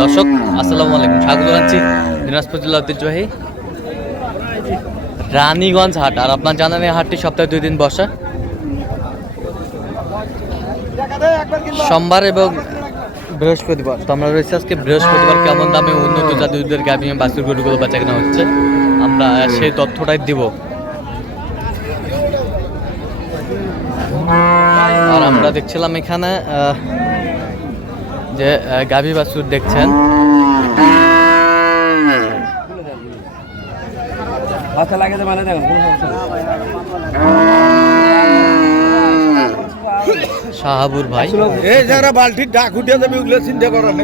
দর্শক, আসসালামু আলাইকুম। স্বাগত জানাচ্ছি দিনাজপুর জেলা ঐতিহ্যবাহী রানীগঞ্জ হাট। আর আপনার জানেন এই হাটটি সপ্তাহে দুই দিন বসে। সোমবার এবং বৃহস্পতিবার। তো আমরা রয়েছি আজকে বৃহস্পতিবার। কেমন দামে উন্নত জাতিদের গাভী বাছুর গরুগুলো বেচা কেনা হচ্ছে, আমরা সেই তথ্যটাই দিব। আর আমরা দেখছিলাম এখানে যে গাভী বাছুর দেখছেন। মানে নেই। শাহাবুর ভাই। এই যারা বালতির ডাক উঠে যাবে ওগুলো চিন্তা করার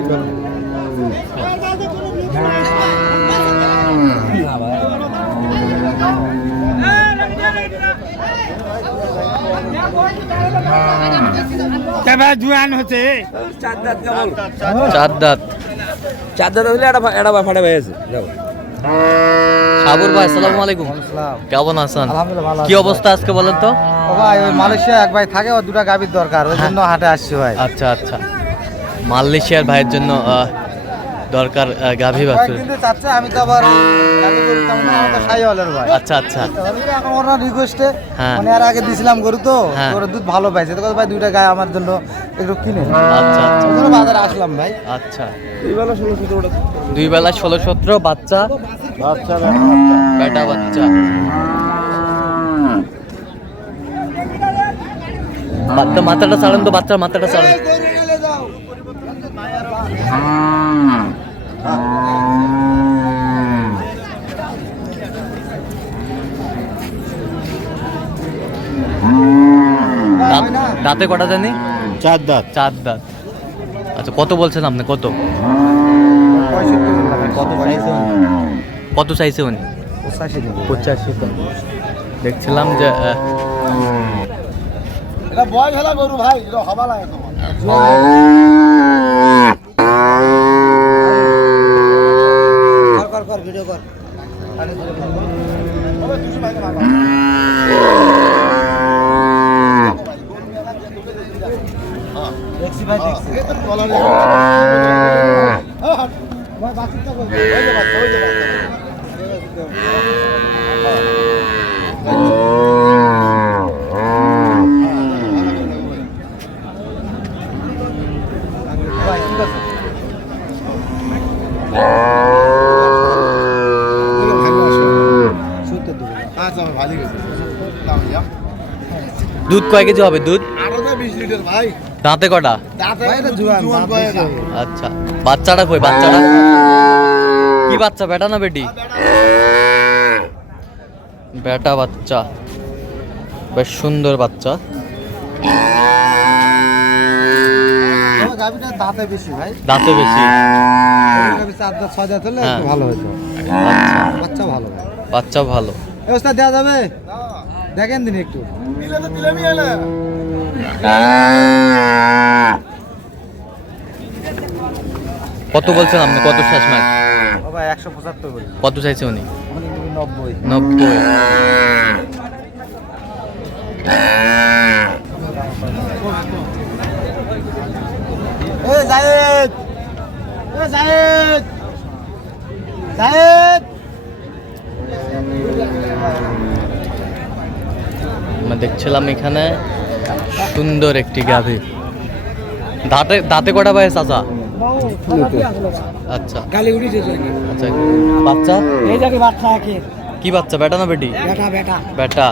নেই জুয়ান হচ্ছে। চার দাঁত। কেমন চার দাঁত চার দাঁত হলে এটা এটা ফাটে হয়েছে যাব শাহাবুর ভাই আসসালামু আলাইকুম। কেমন আছেন? কি অবস্থা আজকে বলেন তো? ভাই ওই মালয়েশিয়া এক ভাই থাকে ও দুটা গাভীর দরকার ওই জন্য হাটে আসছি ভাই। আচ্ছা আচ্ছা। মালয়েশিয়ার ভাইয়ের জন্য আহ, দরকার গাভী বাছুর। কিন্তু চাচ্ছে আমি তো আবার আচ্ছা আচ্ছা। এখন ওরা রিকোয়েস্টে হ্যাঁ। মানে আর আগে দিছিলাম গরু তো হ্যাঁ। ওরা দুধ ভালো পাইছে। তো ভাই দুইটা গায়ে আমার জন্য একটু কিনে। আচ্ছা আচ্ছা। ওই বাজারে আসলাম ভাই। আচ্ছা। দুই বেলা ষোলো সতেরো বাচ্চা? বেটা বাচ্চা। বাচ্চা মাথাটা ছাড়েন তো বাচ্চার মাথাটা ছাড়েন। দাঁত- কটা জানি? চার দাঁত। চার দাঁত। আচ্ছা কত বলছেন আপনি? কত। কত চাইছে উনি? কত চাইছে উনি? পঁচাশি দেখছিলাম যে এটা বয়স হলা গরু ভাই এটা হবা লাগে তোমার কর কর কর ভিডিও কর দেখছি ভাই দেখছি ভাই ঠিক আছে সত্তর দেবো আচ্ছা আমার ভালো গেছে দুধ কয় কেজি হবে? দুধ? আরও না বিশ লিটার ভাই। দাঁতে কটা। আচ্ছা বাচ্চাটা কই বাচ্চাটা? কি বাচ্চা বেটা না বেটি? বেটা বাচ্চা। বেশ সুন্দর বাচ্চা। দাঁতে বেশি ভাই। দাঁতে বেশি। ছয় দাঁত হলে হ্যাঁ। ভালো হতো আচ্ছা। বাচ্চা ভালো বাচ্চা ভালো। দেওয়া যাবে? দেখেন দিন একটু। দিলে তো দিলে নিয়ে না কত বলছেন আপনি? কত শেষ বলি কত চাইছে উনি? নব্বই। নব্বই। জায়েদ! জায়েদ! জায়েদ! আমরা দেখছিলাম এখানে সুন্দর একটি গাভী। দাঁতে দাঁতে কটা পায়ে চাচা? আচ্ছা।, আচ্ছা কি বাচ্চা বেটা না বেটি? বেটা বেটা।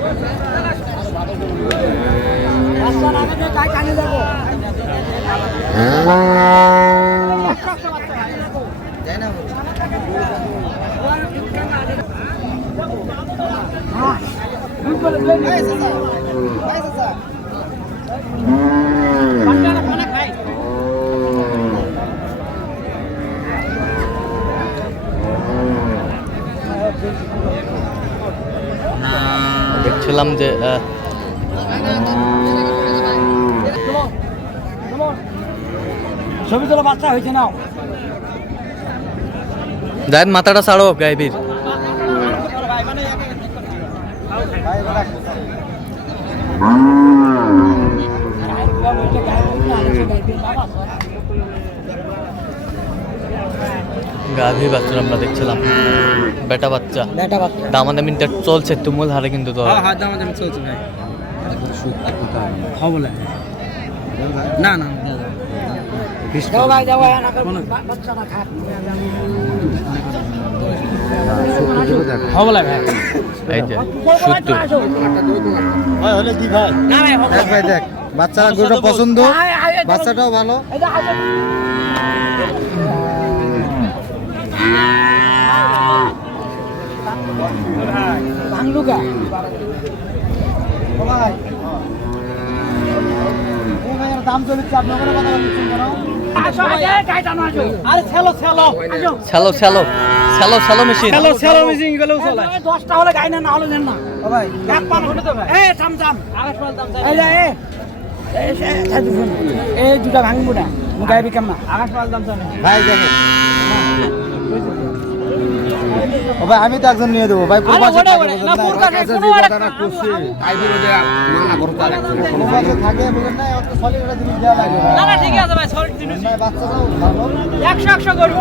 Nice, sir. Nice, sir. আছে যে ছবি তোলা বাচ্চা হয়েছে নাও। জায়েদ মাথাটা ছাড়ো গাইবির। গাভী বাচ্চা আমরা দেখছিলাম। বেটা বাচ্চা। বেটা বাচ্চা। দামাদামিটা চলছে তুমুল হারে কিন্তু তো হ্যাঁ দাম চলছে ভাই। হ্যাঁ না না যাও ভাই যাও ভাই না বাচ্চা না খা হ্যাঁ বলে ভাই। এই যে সত্তর। ভাই হলে দি ভাই। না ভাই হবে দেখ ভাই দেখ। বাচ্চারা গরুটা পছন্দ বাচ্চাটাও ভালো। ভাঙলুকা দাম চলেছে আপনার কথা বলছেন কেন আসো আজে কাইটা না আসো ছেলো ছেলো আসো shallow shallow shallow shallow machine ছেলো চলে 10টা হলে গাই না না হলে নেন না ভাই এক পান হলে তো ভাই এই দুটা ভাঙবো না মু গাই বিকাম না আকাশ পাল দাম ভাই দেখেন ও ভাই আমি তো একজন নিয়ে দেবো। ভাই আরে প্রবাসে ওরে থাকে ওরে না। বুঝেন পুরকা না? কোনো আরে প্রবাসে থাকে বুঝেন না অত সলিড একটা জিনিস দেওয়া লাগে। না না ঠিক আছে ভাই সরি দিন ভাই বাচ্চাটাও ভালো। 100 100 করব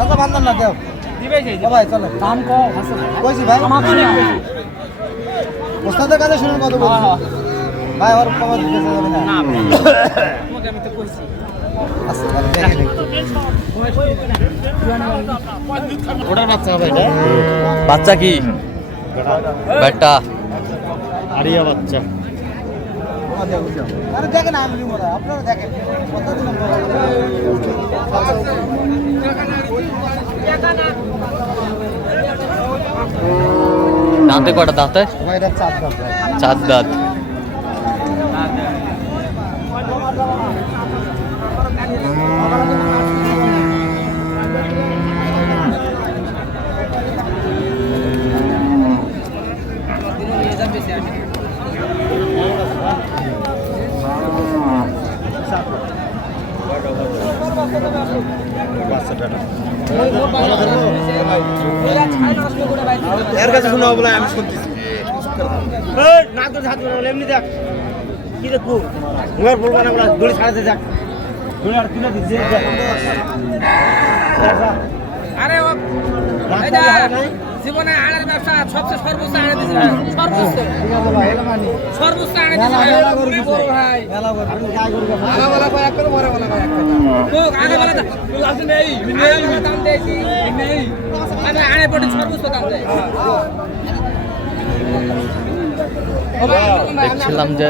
আচ্ছা বান্ধব না দেও। দিবে যাই ভাই চলো। দাম কম আছে কইছি ভাই। আমার অনেক ওস্তাদের কাছে শুনুন কত বলছি। ভাই ওর দিতে যাবে না। না তোমাকে আমি তো কইছি। বাচ্চা হবে এটা? বাচ্চা কি? বেটা। আরিয়া বাচ্চা। দেখেন আপনারা দেখেন। দাঁতে কটা দাঁতে? চার দাঁত। এর কাছে শুনে বলে আমি শুনতেছি। না তোর হাত এমনি দেখ। কি দেখব মুখের বলব না দড়ি ছাড়াতে দড়ি আর জীবনে আড়ার ব্যবসা সবচেয়ে সর্বোচ্চ আড়ে দিছে। সর্বোচ্চ। সর্বোচ্চ আড়ে দিছে ভাই কি বড় ভাই। কোক আগে বলা দা আছে নেই নেই দাম দেইছি নেই আমি আড়ে পড়ে সর্বোচ্চ দাম দেই দেখছিলাম যে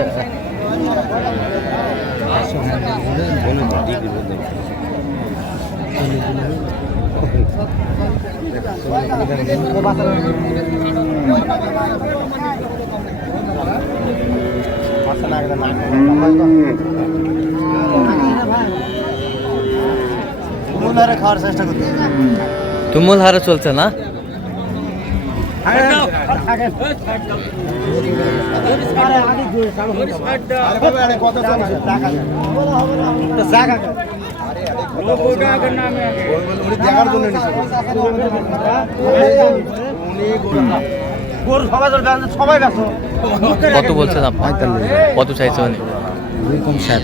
তুমুল হারে চলছে না? কত বলছেন আপনি? কত চাইছে উনি? দুই কম ষাট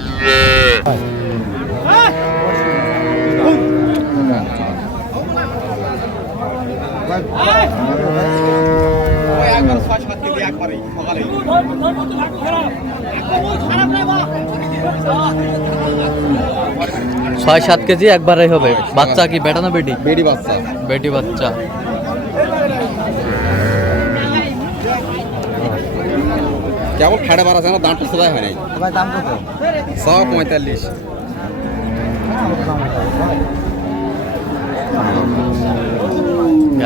ছয় সাত কেজি একবারই হবে। বাচ্চা কি? বেটা না বেটি? বেটি বাচ্চা। বেটি বাচ্চা। কেবল ফাড়ে বাড়া যেন দাঁড়টা সোজাই হয় নাই। দাম কত? সব পঁয়তাল্লিশ।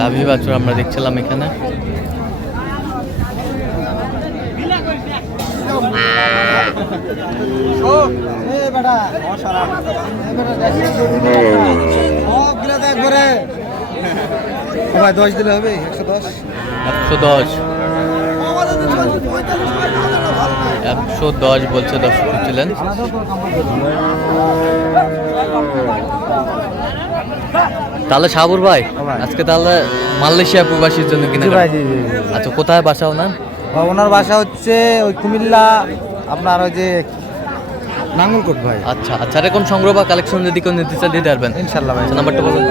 গাভী বাছুর আমরা দেখছিলাম এখানে। দশ দিলে হবে একশো দশ। একশো দশ। একশো দশ বলছে দর্শক ছিলেন তাহলে সাবুর ভাই। আজকে তাহলে মালয়েশিয়া প্রবাসীর জন্য কিনে। আচ্ছা কোথায় বাসা ওনার ওনার বাসা হচ্ছে ওই কুমিল্লা আপনার ওই যে নাঙ্গলকোট ভাই। আচ্ছা আচ্ছা আর এখন সংগ্রহ বা কালেকশন যদি কেউ নিতে দিতে পারবেন? ইনশাল্লাহ ভাই। আচ্ছা নাম্বারটা বলুন।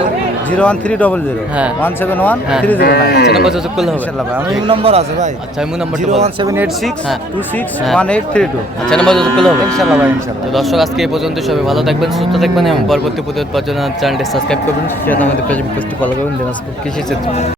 Zero one three double zero. হ্যাঁ। ওয়ান সেভেন ওয়ান হ্যাঁ। Three zero nine. আচ্ছা নাম্বার যোগাযোগ করলে হবে। ইনশাল্লাহ ভাই আমার নম্বর আছে ভাই। আচ্ছা আমি নাম্বারটা zero one seven eight six হ্যাঁ। Two six. One eight three two. আচ্ছা নাম্বার যোগাযোগ করলে হবে। ইনশাল্লাহ ভাই ইনশাল্লাহ। তো দর্শক আজকে এই পর্যন্ত সবাই ভালো থাকবেন সুস্থ থাকবেন এবং পরবর্তী প্রতিবেদন পাওয়ার জন্য চ্যানেলটি সাবস্ক্রাইব করবেন। সেটা আমাদের ফেসবুক পেজটি ফলো করবেন। দিনাজপুর কৃষি চিত্র